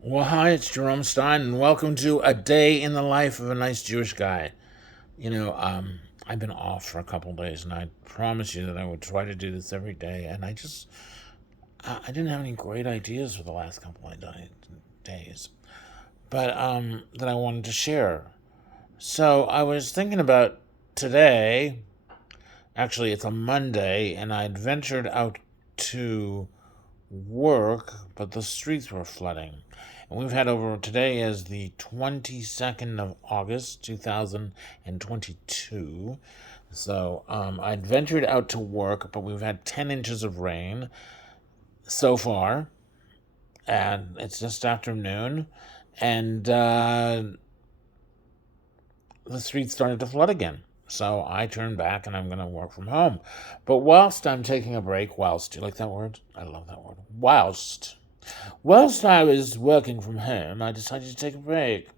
Well, hi, it's Jerome Stein, and welcome to A Day in the Life of a Nice Jewish Guy. I've been off for a couple days, and I promised you that I would try to do this every day, and I didn't have any great ideas for the last couple of days, but that I wanted to share. So I was thinking about today. Actually, it's a Monday, and I'd ventured out to work, but the streets were flooding. And we've had over today is the 22nd of August, 2022. So I'd ventured out to work, but we've had 10 inches of rain so far. And it's just afternoon. And the streets started to flood again. So I turned back and I'm going to work from home. But whilst I'm taking a break, do you like that word? I love that word. Whilst I was working from home, I decided to take a break.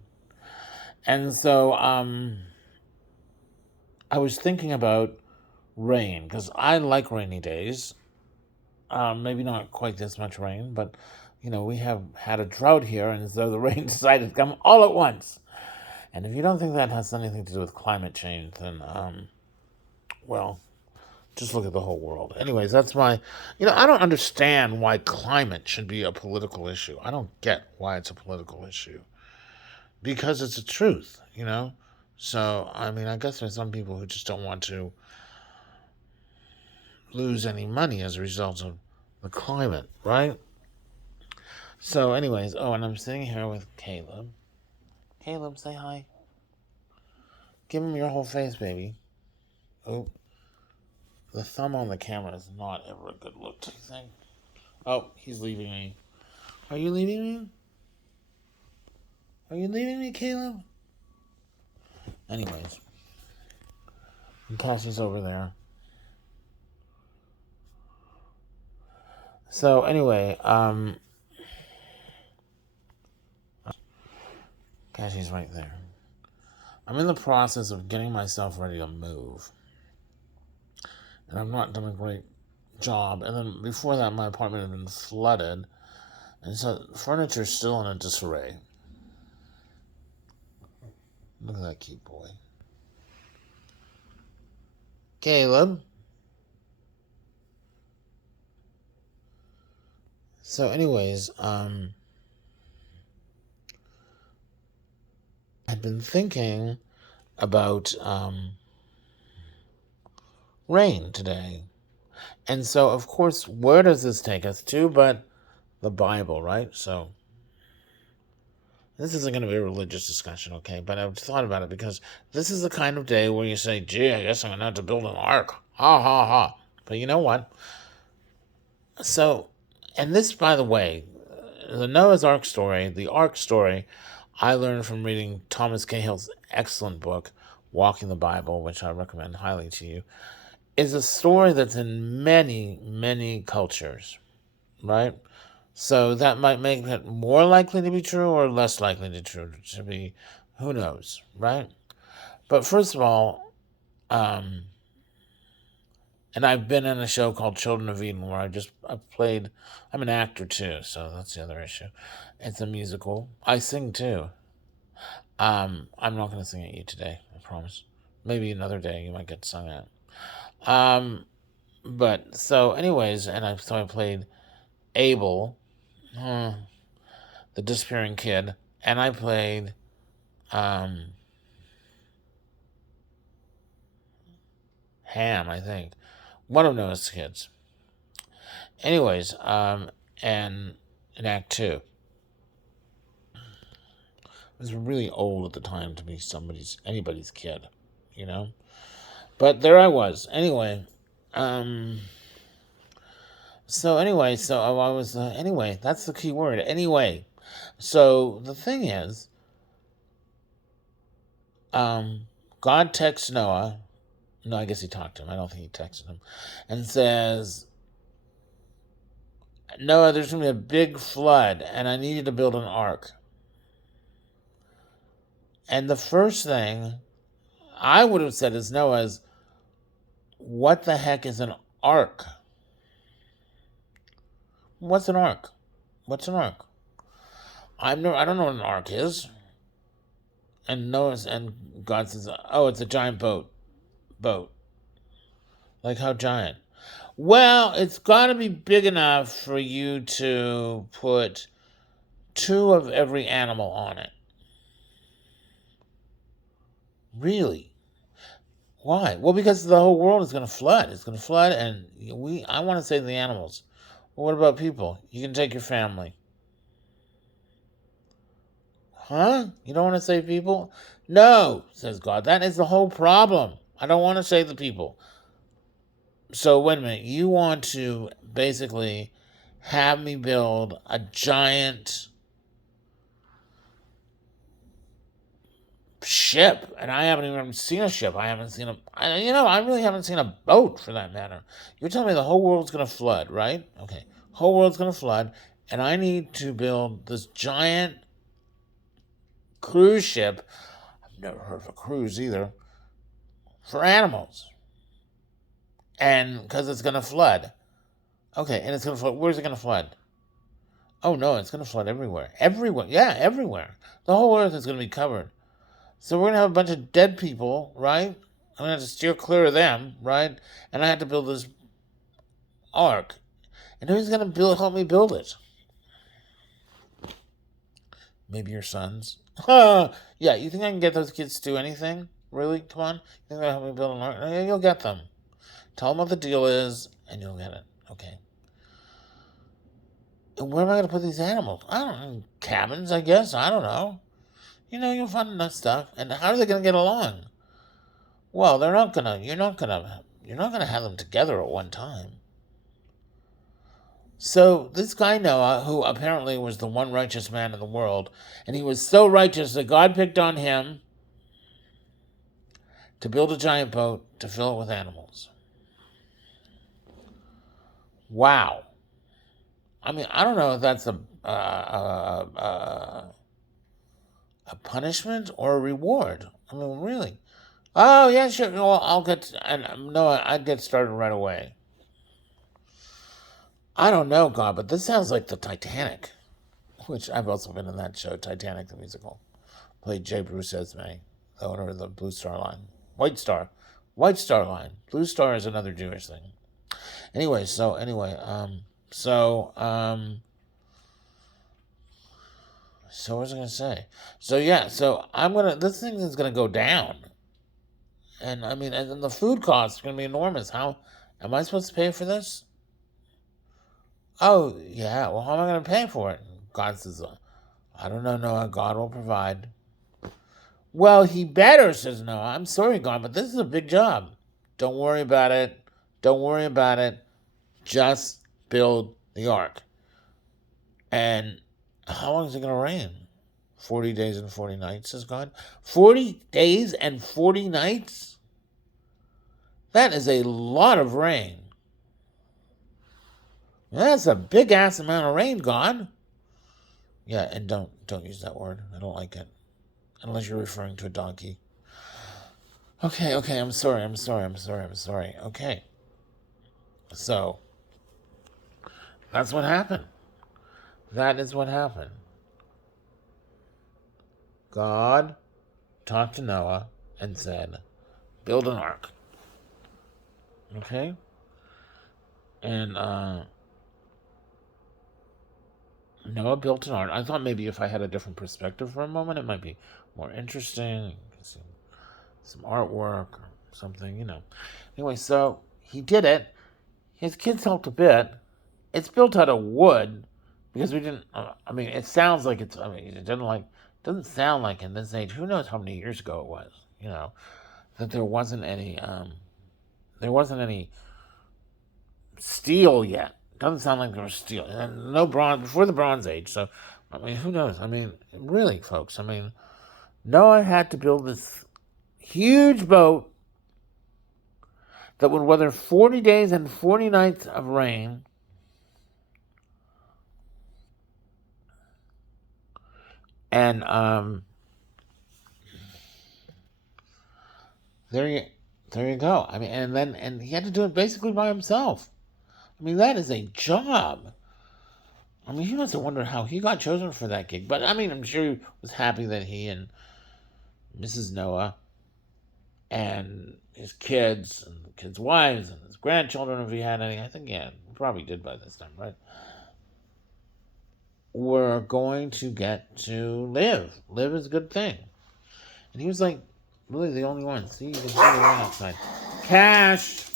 And so I was thinking about rain because I like rainy days. Maybe not quite this much rain, but we have had a drought here, and so the rain decided to come all at once. And if you don't think that has anything to do with climate change, then well, just look at the whole world. Anyways, I don't understand why climate should be a political issue. I don't get why it's a political issue because it's a truth. So, I mean, I guess there's some people who just don't want to lose any money as a result of the climate, right? So, anyways, and I'm sitting here with Caleb. Caleb, say hi. Give him your whole face, baby. Oh, the thumb on the camera is not ever a good look, do you think? Oh, he's leaving me. Are you leaving me? Are you leaving me, Caleb? Anyways, Cassie's over there. So anyway, Cassie's right there. I'm in the process of getting myself ready to move, and I've not done a great job. And then before that, my apartment had been flooded, and so furniture's still in a disarray. Look at that cute boy, Caleb. So, anyways, I've been thinking about rain today. And so, of course, where does this take us to but the Bible, right? So, this isn't going to be a religious discussion, okay? But I've thought about it because this is the kind of day where you say, gee, I guess I'm going to have to build an ark. Ha, ha, ha. But you know what? So, and this, by the way, the Noah's Ark story, the Ark story, I learned from reading Thomas Cahill's excellent book, Walking the Bible, which I recommend highly to you, is a story that's in many, many cultures, right? So that might make it more likely to be true or less likely to be, who knows, right? But first of all, and I've been in a show called Children of Eden where I've played, I'm an actor too, so that's the other issue. It's a musical. I sing too. I'm not going to sing at you today, I promise. Maybe another day you might get sung at. But so, anyways, I played Abel, the disappearing kid, and I played Ham, I think, one of Noah's kids. Anyways, and in Act Two, I was really old at the time to be anybody's kid, you know. But there I was. Anyway, um, so I was anyway. That's the key word. Anyway, so the thing is, God texts Noah. No, I guess he talked to him. I don't think he texted him, and says, Noah, there's going to be a big flood, and I need you to build an ark. And the first thing I would have said is Noah's, what the heck is an ark? What's an ark? What's an ark? I don't know what an ark is. And Noah's and God says, "Oh, it's a giant boat. Boat. Like how giant? Well, it's got to be big enough for you to put two of every animal on it." Really? Why? Well, because the whole world is going to flood. It's going to flood, and I want to save the animals. Well, what about people? You can take your family. Huh? You don't want to save people? No, says God. That is the whole problem. I don't want to save the people. So, wait a minute. You want to basically have me build a giant ship, and I haven't even seen a ship. I haven't seen I really haven't seen a boat for that matter. You're telling me the whole world's going to flood, right? Okay. Whole world's going to flood, and I need to build this giant cruise ship. I've never heard of a cruise either. For animals. And because it's going to flood. Okay, and it's going to flood. Where's it going to flood? Oh, no, it's going to flood everywhere. Everywhere. Yeah, everywhere. The whole earth is going to be covered. So we're going to have a bunch of dead people, right? I'm going to have to steer clear of them, right? And I have to build this ark. And who's going to help me build it? Maybe your sons. Yeah, you think I can get those kids to do anything? Really? Come on. You think they'll help me build an ark? Yeah, you'll get them. Tell them what the deal is, and you'll get it. Okay. And where am I going to put these animals? I don't know. Cabins, I guess. I don't know. You'll find enough stuff. And how are they going to get along? Well, you're not gonna have them together at one time. So this guy Noah, who apparently was the one righteous man in the world, and he was so righteous that God picked on him to build a giant boat to fill it with animals. Wow. I mean, I don't know if that's a punishment or a reward. I mean, really. Oh yeah, sure. Well, I'd get started right away. I don't know, God, but this sounds like the Titanic, which I've also been in that show, Titanic the musical. Played J. Bruce Esme, the owner of the Blue Star Line. White Star Line. Blue Star is another Jewish thing. Anyway, so what was I gonna say? So yeah, this thing is gonna go down. And I mean, and the food costs are gonna be enormous. How am I supposed to pay for this? Oh, yeah. Well, how am I going to pay for it? God says, I don't know, Noah. God will provide. Well, he better, says Noah. I'm sorry, God, but this is a big job. Don't worry about it. Don't worry about it. Just build the ark. And how long is it going to rain? 40 days and 40 nights, says God. 40 days and 40 nights? That is a lot of rain. That's a big ass amount of rain, God. Yeah, and don't use that word. I don't like it. Unless you're referring to a donkey. Okay, I'm sorry. Okay. So, that's what happened. That is what happened. God talked to Noah and said, build an ark. Okay? And, Noah built an ark. I thought maybe if I had a different perspective for a moment, it might be more interesting. Some artwork or something, Anyway, so he did it. His kids helped a bit. It's built out of wood because we didn't. It sounds like it's. Doesn't sound like in this age. Who knows how many years ago it was? That there wasn't any. There wasn't any steel yet. Doesn't sound like there was steel. And no bronze before the Bronze Age. So, who knows? Really, folks. Noah had to build this huge boat that would weather 40 days and 40 nights of rain. And there you go. And he had to do it basically by himself. That is a job. I mean, he must have wondered how he got chosen for that gig. But I mean, I'm sure he was happy that he and Mrs. Noah and his kids and the kids' wives and his grandchildren, if he had any, I think, yeah, he probably did by this time, right? Were going to get to live. Live is a good thing. And he was like, really the only one. See, you can see the rain outside. Cash!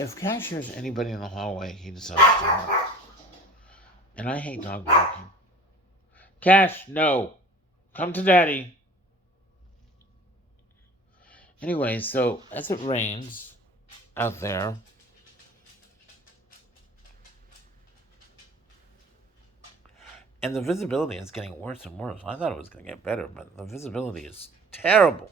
If Cash hears anybody in the hallway, he decides to bark. And I hate dog barking. Cash, no. Come to Daddy. Anyway, so as it rains out there, and the visibility is getting worse and worse. I thought it was going to get better, but the visibility is terrible.